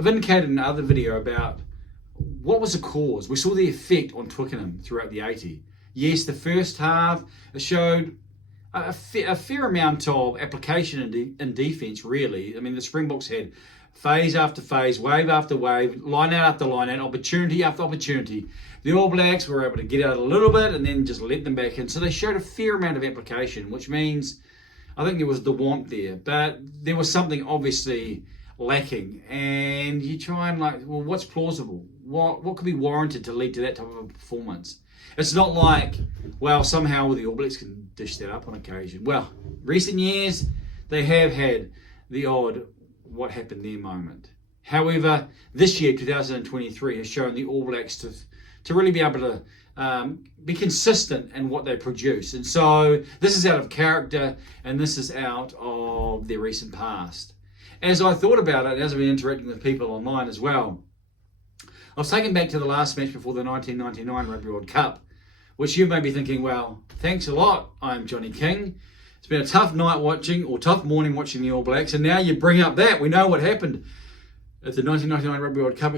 I've indicated in another video about what was the cause. We saw the effect on Twickenham throughout the 80. Yes, the first half showed a fair amount of application in defence, really. I mean, the Springboks had phase after phase, wave after wave, line out after line out, opportunity after opportunity. The All Blacks were able to get out a little bit and then just let them back in. So they showed a fair amount of application, which means I think there was the want there. But there was something obviously lacking. And you try and well, what's plausible? What could be warranted to lead to that type of a performance? It's not like, well, somehow the All Blacks can dish that up on occasion. Well, recent years, they have had the odd what happened there moment. However, this year, 2023, has shown the All Blacks to really be able to be consistent in what they produce. And so this is out of character and this is out of their recent past. As I thought about it, as I've been interacting with people online as well, I was taken back to the last match before the 1999 Rugby World Cup, which you may be thinking, well, thanks a lot, I'm Johnny King. It's been a tough night watching, or tough morning watching the All Blacks, and now you bring up that. We know what happened at the 1999 Rugby World Cup,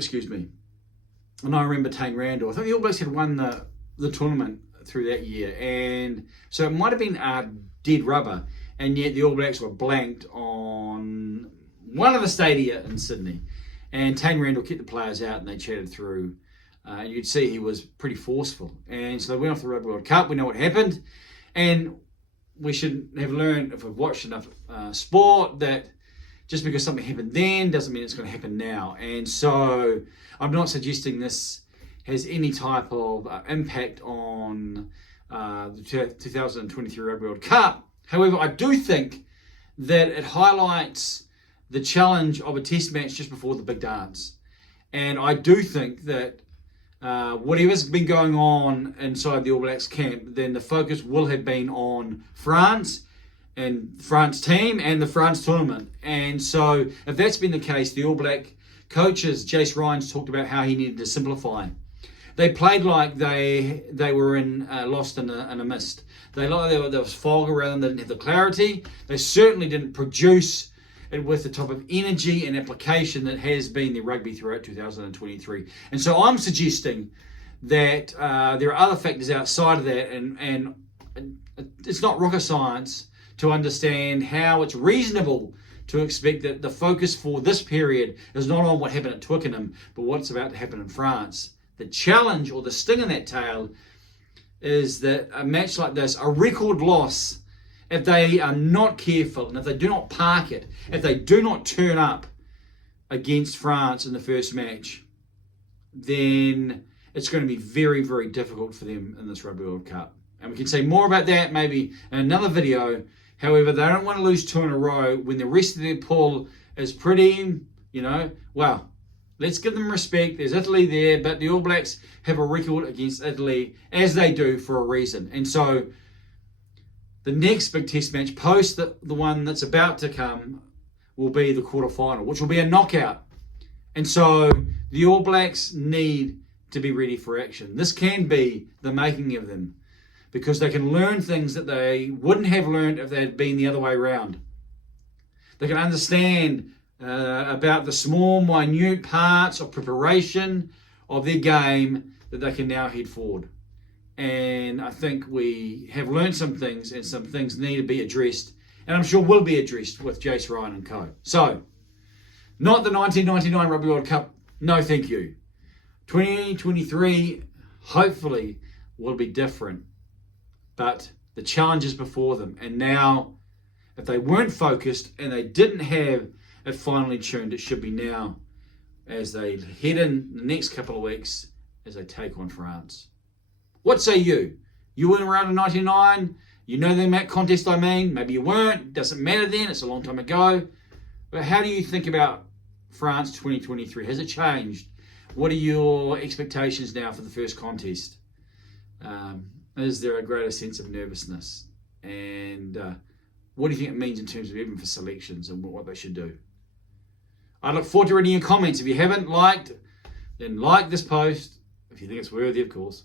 And I remember Taine Randall. I think the All Blacks had won the tournament through that year, and so it might have been dead rubber, and yet the All Blacks were blanked on one of the stadia in Sydney. And Taine Randall kept the players out and they chatted through. And you'd see he was pretty forceful. And so they went off the Rugby World Cup. We know what happened. And we should have learned, if we've watched enough sport, that just because something happened then doesn't mean it's going to happen now. And so I'm not suggesting this has any type of impact on the 2023 Rugby World Cup. However, I do think that it highlights the challenge of a test match just before the big dance. And I do think that whatever's been going on inside the All Blacks camp, then the focus will have been on France and France team and the France tournament. And so if that's been the case, the All Black coaches, Jace Ryan's talked about how he needed to simplify. They played like they were lost in a mist. There was fog around them, they didn't have the clarity. They certainly didn't produce it with the type of energy and application that has been the rugby throughout 2023. And so I'm suggesting that there are other factors outside of that, and it's not rocket science to understand how it's reasonable to expect that the focus for this period is not on what happened at Twickenham, but what's about to happen in France. The challenge or the sting in that tail is that a match like this, a record loss, if they are not careful and if they do not park it, if they do not turn up against France in the first match, then it's going to be very, very difficult for them in this Rugby World Cup. And we can say more about that maybe in another video. However, they don't want to lose two in a row when the rest of their pool is pretty, well, let's give them respect. There's Italy there, but the All Blacks have a record against Italy, as they do, for a reason. And so the next big test match, post the one that's about to come, will be the quarterfinal, which will be a knockout. And so the All Blacks need to be ready for action. This can be the making of them, because they can learn things that they wouldn't have learned if they had been the other way around. They can understand about the small, minute parts of preparation of their game that they can now head forward. And I think we have learned some things, and some things need to be addressed, and I'm sure will be addressed with Jace Ryan and co. So, not the 1999 Rugby World Cup, no thank you. 2023, hopefully, will be different, but the challenges before them, and now, if they weren't focused and they didn't have it finally tuned, it should be now, as they head in the next couple of weeks, as they take on France. What say you? You weren't around in 99. You know the Mac contest I mean. Maybe you weren't. Doesn't matter then. It's a long time ago. But how do you think about France 2023? Has it changed? What are your expectations now for the first contest? Is there a greater sense of nervousness? And what do you think it means in terms of even for selections and what they should do? I look forward to reading your comments. If you haven't liked, then like this post. If you think it's worthy, of course.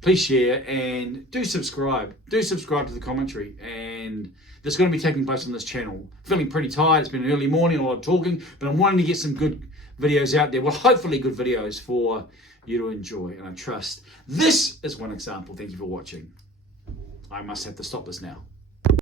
Please share and do subscribe. Do subscribe to the commentary. And there's going to be taking place on this channel. Feeling pretty tired. It's been an early morning, a lot of talking, but I'm wanting to get some good videos out there. Well, hopefully good videos for you to enjoy, and I trust this is one example. Thank you for watching. I must have to stop this now.